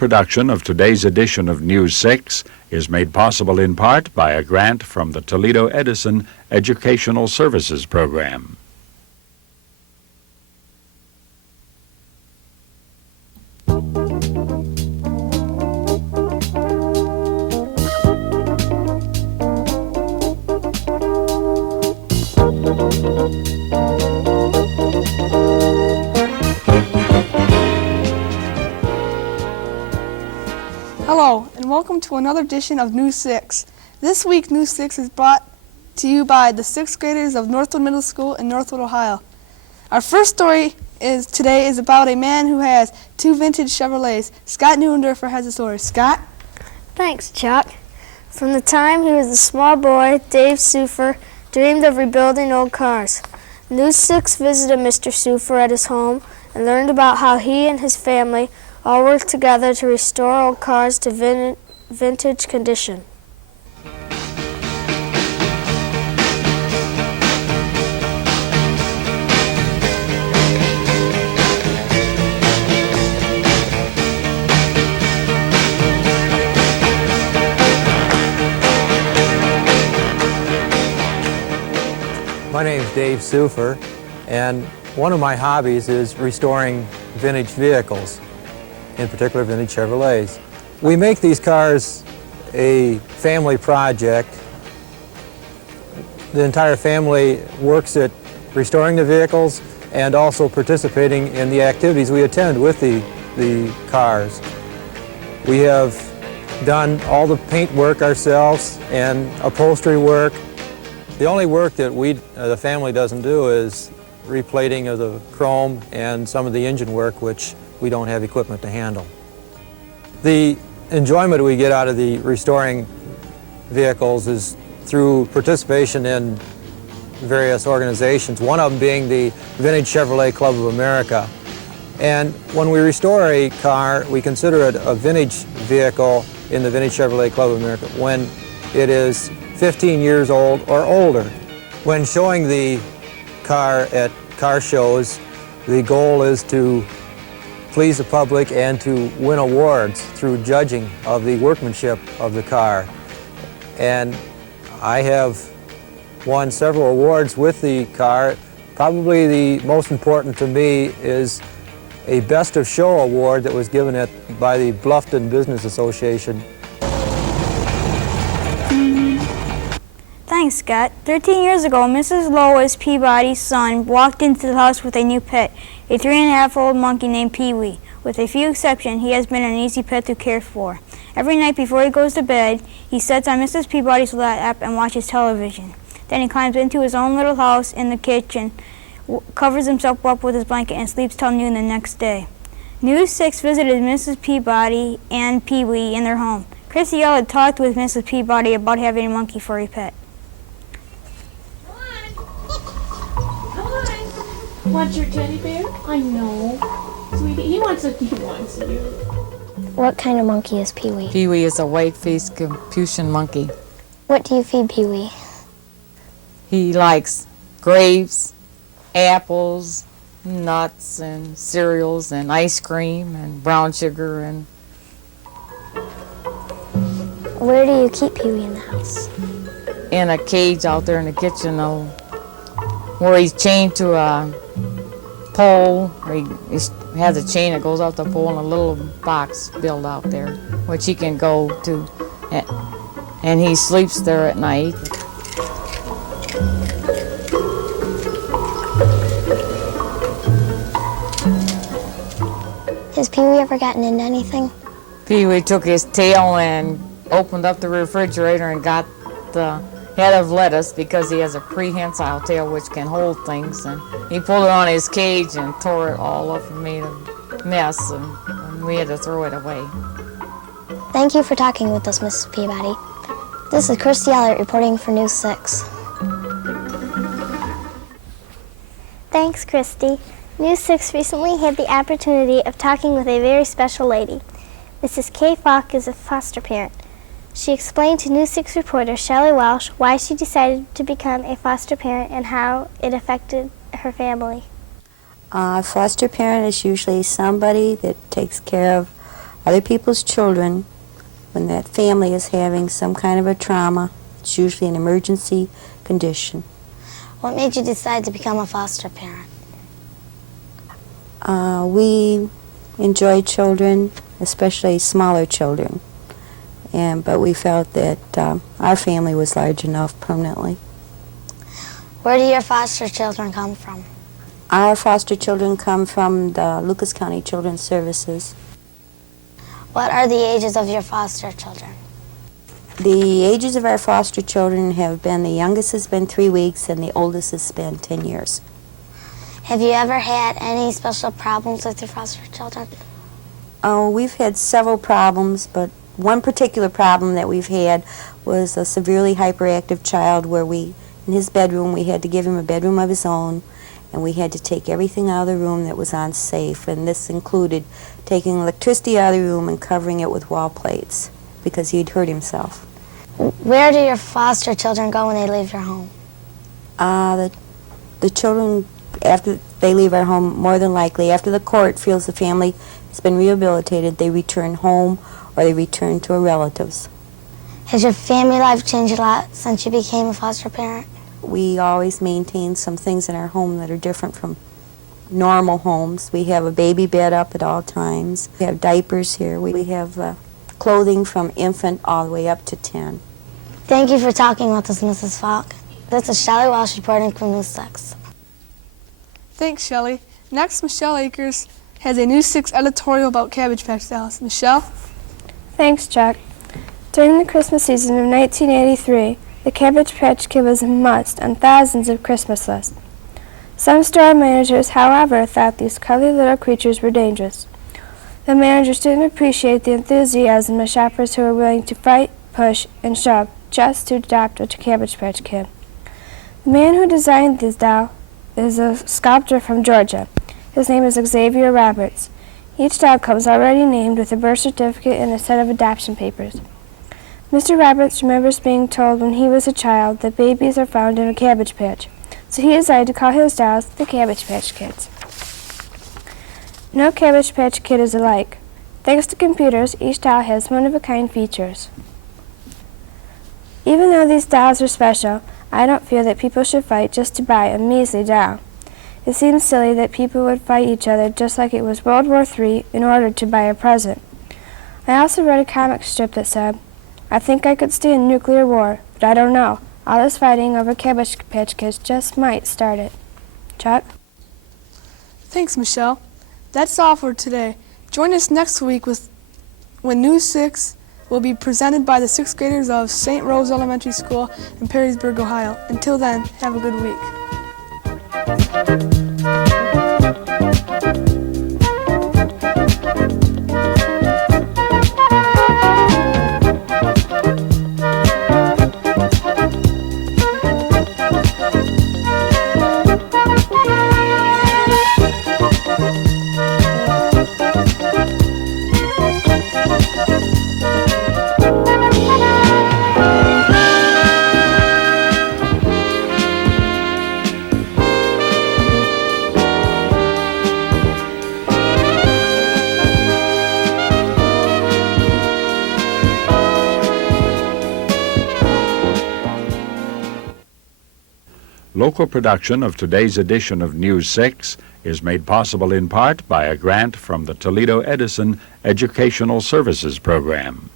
Production of today's edition of News 6 is made possible in part by a grant from the Toledo Edison Educational Services Program. Hello, and welcome to another edition of News 6. This week, News 6 is brought to you by the 6th graders of Northwood Middle School in Northwood, Ohio. Our first story today is about a man who has two vintage Chevrolets. Scott Neuendorfer has the story. Scott? Thanks, Chuck. From the time he was a small boy, Dave Sufer dreamed of rebuilding old cars. News 6 visited Mr. Sufer at his home and learned about how he and his family all work together to restore old cars to vintage condition. My name is Dave Sufer, and one of my hobbies is restoring vintage vehicles, in particular vintage Chevrolets. We make these cars a family project. The entire family works at restoring the vehicles and also participating in the activities we attend with the cars. We have done all the paint work ourselves and upholstery work. The only work that the family doesn't do is replating of the chrome and some of the engine work, which we don't have equipment to handle. The enjoyment we get out of the restoring vehicles is through participation in various organizations, one of them being the Vintage Chevrolet Club of America. And when we restore a car, we consider it a vintage vehicle in the Vintage Chevrolet Club of America when it is 15 years old or older. When showing the car at car shows, the goal is to please the public and to win awards through judging of the workmanship of the car. And I have won several awards with the car. Probably the most important to me is a Best of Show award that was given by the Bluffton Business Association. Thanks, Scott. 13 years ago, Mrs. Lois Peabody's son walked into the house with a new pet, a 3.5-year-old monkey named Pee-wee. With a few exceptions, he has been an easy pet to care for. Every night before he goes to bed, he sits on Mrs. Peabody's lap and watches television. Then he climbs into his own little house in the kitchen, covers himself up with his blanket, and sleeps till noon the next day. News 6 visited Mrs. Peabody and Pee-wee in their home. Chrissy Ella talked with Mrs. Peabody about having a monkey for a pet. Want your teddy bear? I know. Sweetie, he wants you. What kind of monkey is Pee-wee? Pee-wee is a white-faced Capuchin monkey. What do you feed Pee-wee? He likes grapes, apples, nuts, and cereals, and ice cream, and brown sugar, and... Where do you keep Pee-wee in the house? in a cage out there in the kitchen, where he's chained to a pole, or he has a chain that goes off the pole and a little box built out there, which he can go to, and he sleeps there at night. Has Pee-wee ever gotten into anything? Pee-wee took his tail and opened up the refrigerator and got the head of lettuce, because he has a prehensile tail which can hold things, and he pulled it on his cage and tore it all up and made a mess, and we had to throw it away. Thank you for talking with us, Mrs. Peabody. This is Christy Allert reporting for News 6. Thanks, Christy. News 6 recently had the opportunity of talking with a very special lady. Mrs. Kay Falk is a foster parent. She explained to News 6 reporter Shelley Welsh why she decided to become a foster parent and how it affected her family. A foster parent is usually somebody that takes care of other people's children when that family is having some kind of a trauma. It's usually an emergency condition. What made you decide to become a foster parent? We enjoy children, especially smaller children, but we felt that our family was large enough permanently. Where do your foster children come from? Our foster children come from the Lucas County Children's Services. What are the ages of your foster children? The ages of our foster children have been, the youngest has been 3 weeks and the oldest has been 10 years. Have you ever had any special problems with your foster children? Oh, we've had several problems, but one particular problem that we've had was a severely hyperactive child where in his bedroom, we had to give him a bedroom of his own, and we had to take everything out of the room that was unsafe, and this included taking electricity out of the room and covering it with wall plates because he'd hurt himself. Where do your foster children go when they leave your home? The children, after they leave our home, more than likely, after the court feels the family has been rehabilitated, they return home or they return to a relative's. Has your family life changed a lot since you became a foster parent? We always maintain some things in our home that are different from normal homes. We have a baby bed up at all times. We have diapers here. We have clothing from infant all the way up to 10. Thank you for talking with us, Mrs. Falk. This is Shelley Walsh reporting from News 6. Thanks, Shelley. Next, Michelle Akers has a News 6 editorial about Cabbage Patch dolls. Michelle? Thanks, Chuck. During the Christmas season of 1983, the Cabbage Patch Kid was a must on thousands of Christmas lists. Some store managers, however, thought these cuddly little creatures were dangerous. The managers didn't appreciate the enthusiasm of shoppers who were willing to fight, push, and shove just to adopt a Cabbage Patch Kid. The man who designed this doll is a sculptor from Georgia. His name is Xavier Roberts. Each doll comes already named with a birth certificate and a set of adoption papers. Mr. Roberts remembers being told when he was a child that babies are found in a cabbage patch, so he decided to call his dolls the Cabbage Patch Kids. No Cabbage Patch Kid is alike. Thanks to computers, each doll has one-of-a-kind features. Even though these dolls are special, I don't feel that people should fight just to buy a measly doll. It seems silly that people would fight each other just like it was World War III in order to buy a present. I also read a comic strip that said, "I think I could stand nuclear war, but I don't know. All this fighting over Cabbage Patch Kids just might start it." Chuck? Thanks, Michelle. That's all for today. Join us next week when News 6 will be presented by the 6th graders of St. Rose Elementary School in Perrysburg, Ohio. Until then, have a good week. Local production of today's edition of News 6 is made possible in part by a grant from the Toledo Edison Educational Services Program.